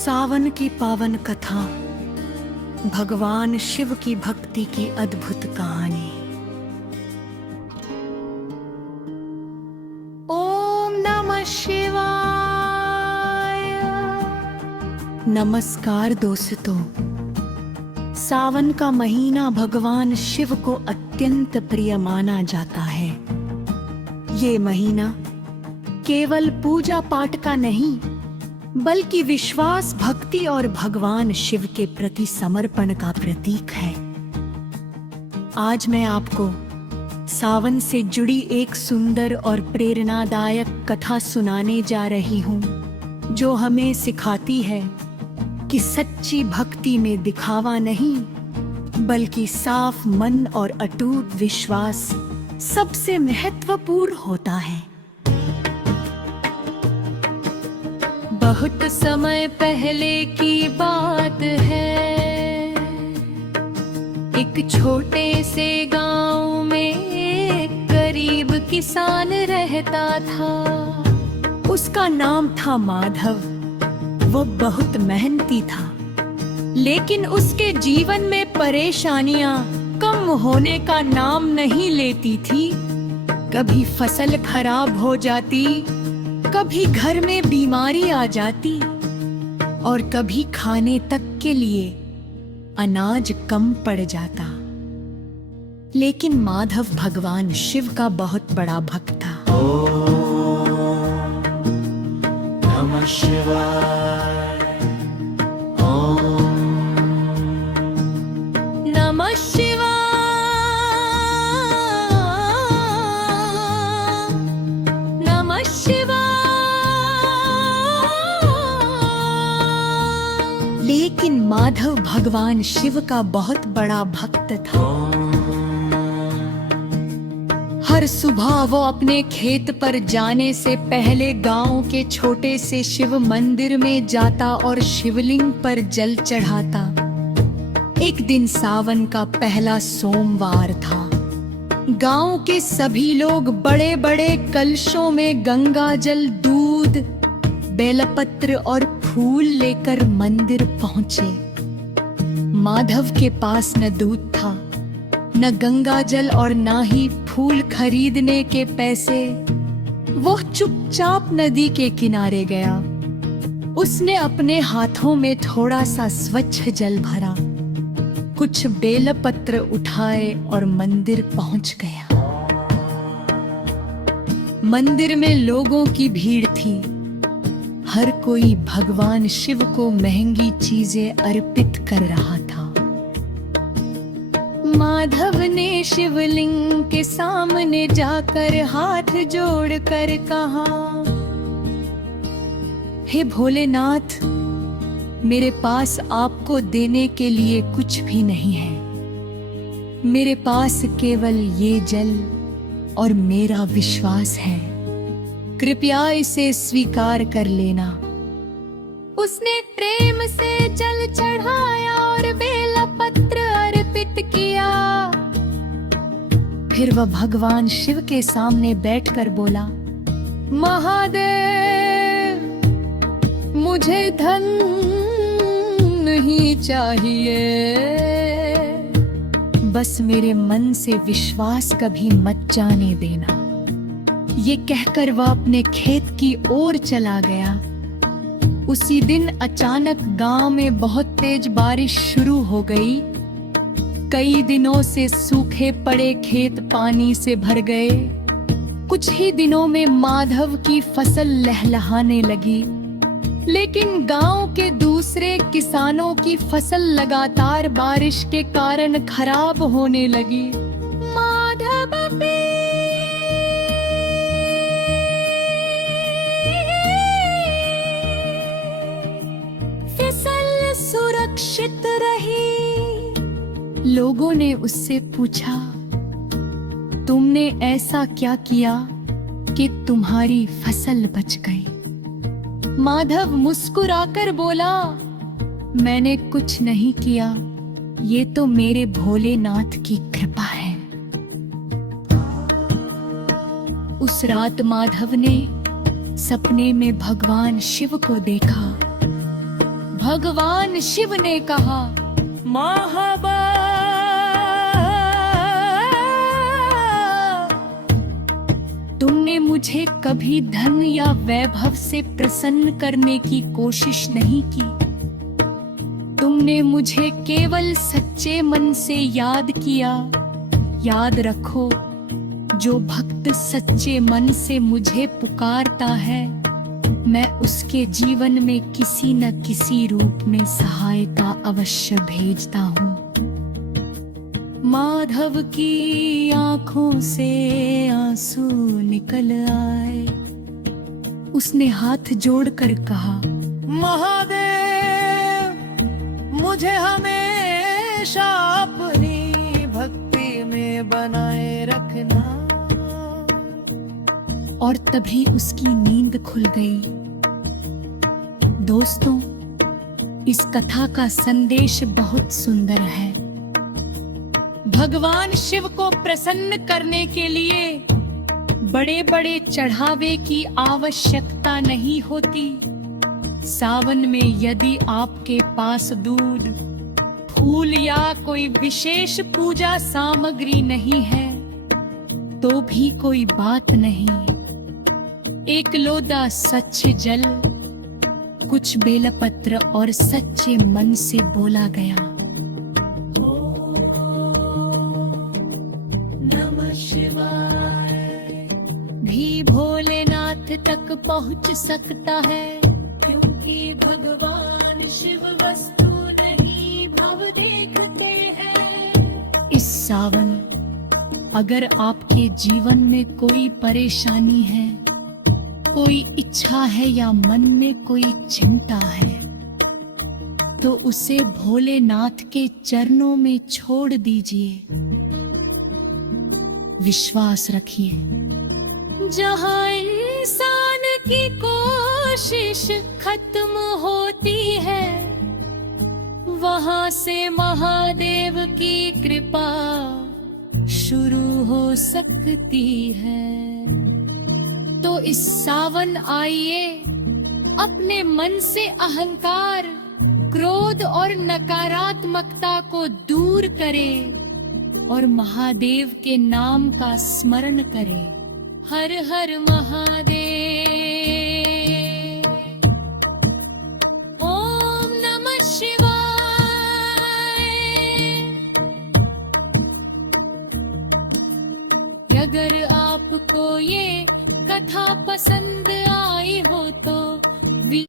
सावन की पावन कथा, भगवान शिव की भक्ति की अद्भुत कहानी। ओम नमः शिवाय। नमस्कार दोस्तों, सावन का महीना भगवान शिव को अत्यंत प्रिय माना जाता है। ये महीना केवल पूजा पाठ का नहीं, बल्कि विश्वास, भक्ति और भगवान शिव के प्रति समर्पण का प्रतीक है। आज मैं आपको सावन से जुड़ी एक सुंदर और प्रेरणादायक कथा सुनाने जा रही हूँ, जो हमें सिखाती है कि सच्ची भक्ति में दिखावा नहीं, बल्कि साफ मन और अटूट विश्वास सबसे महत्वपूर्ण होता है। बहुत समय पहले की बात है, एक छोटे से गांव में एक गरीब किसान रहता था। उसका नाम था माधव। वो बहुत मेहनती था, लेकिन उसके जीवन में परेशानियां कम होने का नाम नहीं लेती थी। कभी फसल खराब हो जाती, कभी घर में बीमारी आ जाती और कभी खाने तक के लिए अनाज कम पड़ जाता। लेकिन माधव भगवान शिव का बहुत बड़ा भक्त था। ओम नमः शिवाय। ओम नमः शिवाय। नमः शिवाय। लेकिन माधव भगवान शिव का बहुत बड़ा भक्त था। हर सुबह वो अपने खेत पर जाने से पहले गांव के छोटे से शिव मंदिर में जाता और शिवलिंग पर जल चढ़ाता। एक दिन सावन का पहला सोमवार था। गांव के सभी लोग बड़े बड़े कलशों में गंगा जल, दूध, बेलपत्र और फूल लेकर मंदिर पहुंचे। माधव के पास न दूध था, न गंगा जल और न ही फूल खरीदने के पैसे। वो चुपचाप नदी के किनारे गया। उसने अपने हाथों में थोड़ा सा स्वच्छ जल भरा, कुछ बेलपत्र उठाए और मंदिर पहुंच गया। मंदिर में लोगों की भीड़ थी। हर कोई भगवान शिव को महंगी चीजें अर्पित कर रहा था। माधव ने शिवलिंग के सामने जाकर हाथ जोड़कर कहा, हे भोलेनाथ, मेरे पास आपको देने के लिए कुछ भी नहीं है। मेरे पास केवल ये जल और मेरा विश्वास है। कृपया इसे स्वीकार कर लेना। उसने प्रेम से जल चढ़ाया और बेलपत्र अर्पित किया। फिर वह भगवान शिव के सामने बैठकर बोला, महादेव, मुझे धन नहीं चाहिए, बस मेरे मन से विश्वास कभी मत जाने देना। ये कहकर वह अपने खेत की ओर चला गया। उसी दिन अचानक गांव में बहुत तेज बारिश शुरू हो गई। कई दिनों से सूखे पड़े खेत पानी से भर गए। कुछ ही दिनों में माधव की फसल लहलहाने लगी, लेकिन गांव के दूसरे किसानों की फसल लगातार बारिश के कारण खराब होने लगी। माधव फसल सुरक्षित रही। लोगों ने उससे पूछा, तुमने ऐसा क्या किया कि तुम्हारी फसल बच गई? माधव मुस्कुराकर बोला, मैंने कुछ नहीं किया, ये तो मेरे भोलेनाथ की कृपा है। उस रात माधव ने सपने में भगवान शिव को देखा, भगवान शिव ने कहा, महाबा तुमने मुझे कभी धन या वैभव से प्रसन्न करने की कोशिश नहीं की। तुमने मुझे केवल सच्चे मन से याद किया। याद रखो, जो भक्त सच्चे मन से मुझे पुकारता है, मैं उसके जीवन में किसी न किसी रूप में सहायता अवश्य भेजता हूँ। माधव की आंखों से आंसू निकल आए। उसने हाथ जोड़कर कहा, महादेव मुझे हमेशा अपनी भक्ति में बनाए रखना। और तभी उसकी नींद खुल गई। दोस्तों, इस कथा का संदेश बहुत सुंदर है। भगवान शिव को प्रसन्न करने के लिए बड़े बड़े चढ़ावे की आवश्यकता नहीं होती। सावन में यदि आपके पास दूध, फूल या कोई विशेष पूजा सामग्री नहीं है, तो भी कोई बात नहीं। एक लोटा सच्चे जल, कुछ बेलपत्र और सच्चे मन से बोला गया नमः शिवाय भी भोलेनाथ तक पहुंच सकता है, क्योंकि भगवान शिव वस्तु नहीं भाव देखते हैं। इस सावन अगर आपके जीवन में कोई परेशानी है, कोई इच्छा है या मन में कोई चिंता है, तो उसे भोलेनाथ के चरणों में छोड़ दीजिए। विश्वास रखिए, जहाँ इंसान की कोशिश खत्म होती है, वहाँ से महादेव की कृपा शुरू हो सकती है। तो इस सावन आइए अपने मन से अहंकार, क्रोध और नकारात्मकता को दूर करें और महादेव के नाम का स्मरण करें। हर हर महादेव। ओम नमः शिवाय। अगर आपको ये कथा पसंद